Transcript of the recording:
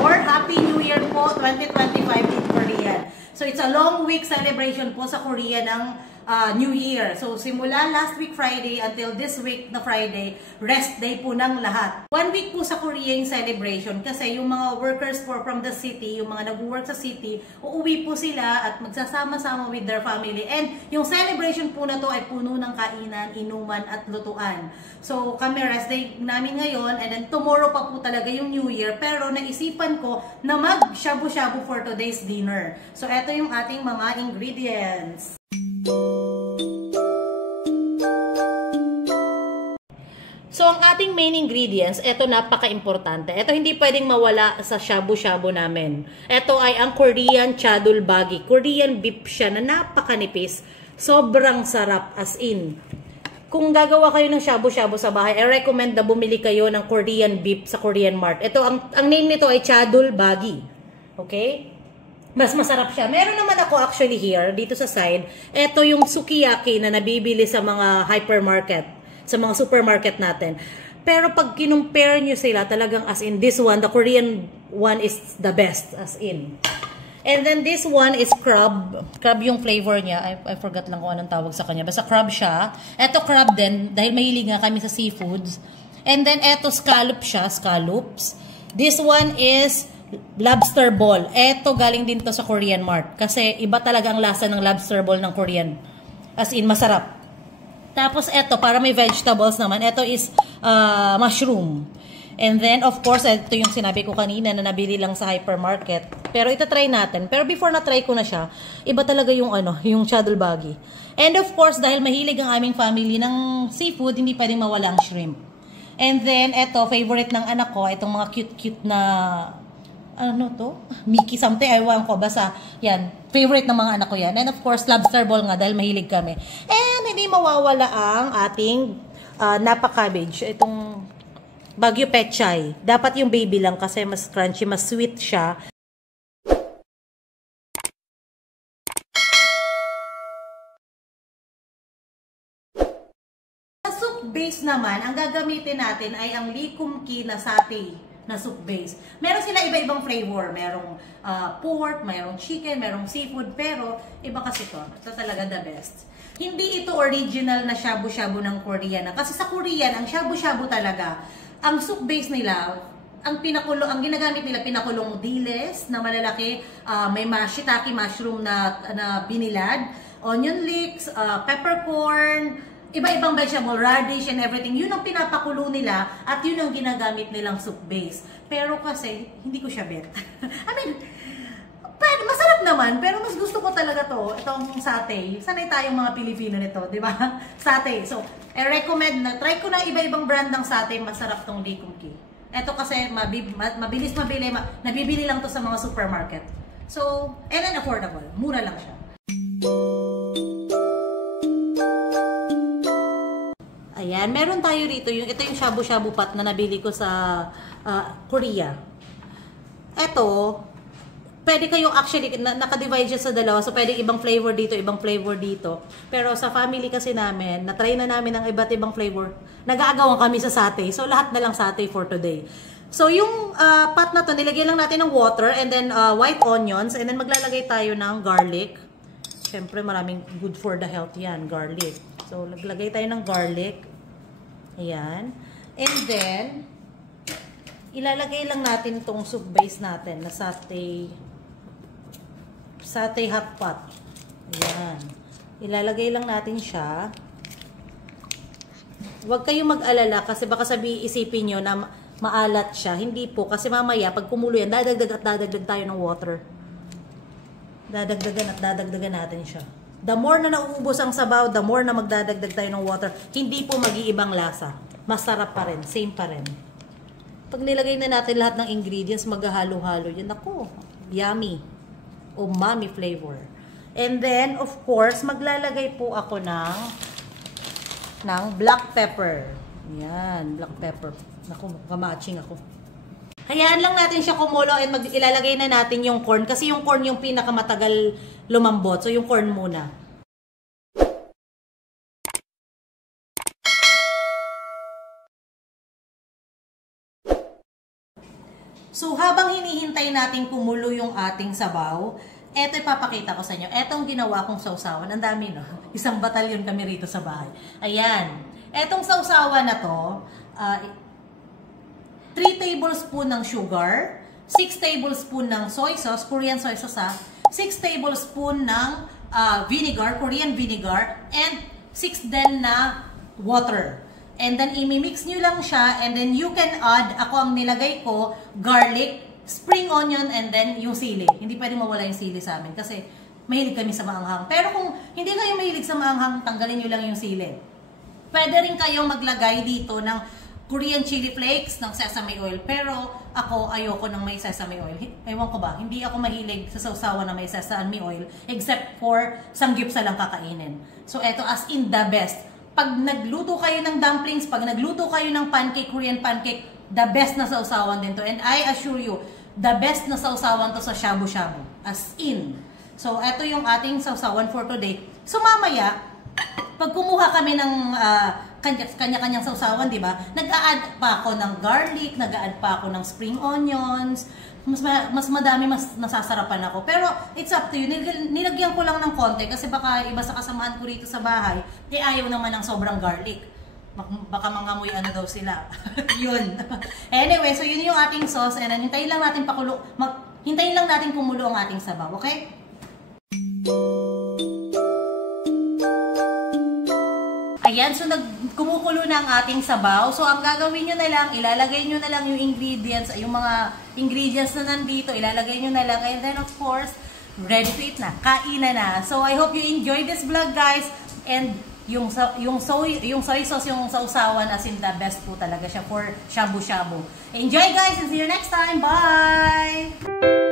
or Happy New Year po 2025 in Korean. So it's a long week celebration po sa Korea ng New Year. So simula last week Friday until this week na Friday, rest day po ng lahat. 1 week po sa Korea yung celebration kasi yung mga workers po from the city, yung mga nag-work sa city, uuwi po sila at magsasama-sama with their family. And yung celebration po na to ay puno ng kainan, inuman at lutuan. So kami rest day namin ngayon and then tomorrow pa po talaga yung New Year. Pero naisipan ko na mag-shabu-shabu for today's dinner. So eto yung ating mga ingredients. So, ang ating main ingredients, ito napaka-importante. Ito hindi pwedeng mawala sa shabu-shabu namin. Ito ay ang Korean chadulbagi. Korean beef siya na napakanipis. Sobrang sarap as in. Kung gagawa kayo ng shabu-shabu sa bahay, I recommend na bumili kayo ng Korean beef sa Korean Mart. Ito, ang name nito ay chadulbagi. Okay? Mas masarap siya. Meron naman ako actually here, dito sa side. Ito yung sukiyaki na nabibili sa mga hypermarket. Sa mga supermarket natin. Pero pag kinumpare nyo sila, talagang as in, this one, the Korean one is the best as in. And then this one is crab. Crab yung flavor niya. I forgot lang kung anong tawag sa kanya. Basta crab siya. Ito crab din, dahil mahilig nga kami sa seafoods. And then ito scallop siya, scallops. This one is lobster ball. Ito galing din to sa Korean Mart. Kasi iba talaga ang lasa ng lobster ball ng Korean. As in, masarap. Tapos ito, para may vegetables naman, ito is mushroom. And then, of course, ito yung sinabi ko kanina na nabili lang sa hypermarket. Pero ito try natin. Pero before na try ko na siya, iba talaga yung yung chadulbagi. And of course, dahil mahilig ang aming family ng seafood, hindi pwedeng mawala ang shrimp. And then, ito, favorite ng anak ko, itong mga cute-cute na ano to? Mickey something, ewan ko. Basta, yan. Favorite ng mga anak ko yan. And of course, lobster ball nga dahil mahilig kami. And hindi mawawala ang ating napa cabbage. Itong Baguio Pechay. Dapat yung baby lang kasi mas crunchy, mas sweet siya. Sa soup base naman, ang gagamitin natin ay ang Lee Kum Kee na satay na soup base. Meron sila iba-ibang flavor. Merong pork, merong chicken, merong seafood, pero iba kasi to. Ito talaga the best. Hindi ito original na shabu-shabu ng Korean. Kasi sa Korean, ang shabu-shabu talaga, ang soup base nila, ang ginagamit nila, pinakulong diles na malalaki, may shiitake mushroom na binilad, onion leeks, peppercorn, iba-ibang vegetable, radish and everything. Yun ang pinapakulo nila at yun ang ginagamit nilang soup base. Pero kasi, hindi ko siya bet. I mean, masarap naman, pero mas gusto ko talaga to, itong satay. Sanay tayong mga Pilipino nito, di ba? Satay. So, I recommend na, try ko na iba-ibang brand ng satay, masarap tong Lee Kum Kee. Ito kasi, mabilis mabili, nabibili lang to sa mga supermarket. So, and then affordable. Mura lang siya. Ayan, meron tayo rito, ito yung shabu-shabu pot na nabili ko sa Korea. Ito, pwede kayong actually, naka-divide siya sa dalawa, so pwede ibang flavor dito, ibang flavor dito. Pero sa family kasi namin, na-try na namin ang iba't ibang flavor, nag-aagawan kami sa satay, so lahat na lang satay for today. So yung pot na to, nilagyan lang natin ng water, and then white onions, and then maglalagay tayo ng garlic. Siyempre maraming good for the health yan, garlic. So naglagay tayo ng garlic. Ayan. And then, ilalagay lang natin itong soup base natin na satay hot pot. Ayan. Ilalagay lang natin siya. Huwag kayong mag-alala kasi baka isipin nyo na maalat siya. Hindi po. Kasi mamaya, pag kumulo yan, dadagdag tayo ng water. Dadagdagan natin siya. The more na nauubos ang sabaw, the more na magdadagdag tayo ng water. Hindi po mag-iibang lasa. Masarap pa rin. Same pa rin. Pag nilagay na natin lahat ng ingredients, maghahalo-halo yun. Ako, yummy. Umami flavor. And then, of course, maglalagay po ako ng black pepper. Yan, black pepper. Naku, kamatching ako. Hayaan lang natin siya kumulo and ilalagay na natin yung corn. Kasi yung corn yung pinakamatagal lumambot. So, yung corn muna. So, habang hinihintay natin kumulo yung ating sabaw, eto ipapakita ko sa inyo. Etong ginawa kong sausawan. Ang dami, no? Isang batalyon kami rito sa bahay. Ayan. Etong sausawan na to, 3 tablespoon ng sugar, 6 tablespoon ng soy sauce, Korean soy sauce 6 tablespoon ng vinegar, Korean vinegar, and 6 din na water. And then, imimix nyo lang siya, and then you can add, ako ang nilagay ko, garlic, spring onion, and then yung sili. Hindi pwedeng mawala yung sili sa amin kasi mahilig kami sa maanghang. Pero kung hindi kayo mahilig sa maanghang, tanggalin nyo lang yung sili. Pwede rin kayong maglagay dito ng Korean chili flakes, ng sesame oil. Pero ako, ayoko ng may sesame oil. Ewan ko ba, hindi ako mahilig sa sausawan na may sesame oil, except for sanggip sa lang kakainin. So, eto as in the best. Pag nagluto kayo ng dumplings, pag nagluto kayo ng pancake, Korean pancake, the best na sausawan din to. And I assure you, the best na sausawan to sa shabu-shabu. As in. So, ito yung ating sausawan for today. So, mamaya, pag kumuha kami ng kanya-kanyang sausawan, di ba? Nag-a-add pa ako ng garlic, nag-a-add pa ako ng spring onions, mas madami, mas nasasarapan ako. Pero, it's up to you. Nilagyan ko lang ng konti kasi baka iba sa kasamahan ko rito sa bahay, ayaw naman ng sobrang garlic. Baka mangamoy ano daw sila. Yun. Anyway, so yun yung ating sauce. And hintayin lang natin hintayin lang natin kumulo ang ating sabaw. Okay? Ayan, so kumukulo na ang ating sabaw. So, ang gagawin nyo na lang, ilalagay nyo na lang yung ingredients, yung mga ingredients na nandito, ilalagay nyo na lang. And then, of course, ready to eat na. Kainan na. So, I hope you enjoyed this vlog, guys. And yung soy sauce, yung sausawan, as in the best po talaga siya for shabu-shabu. Enjoy, guys, and see you next time. Bye!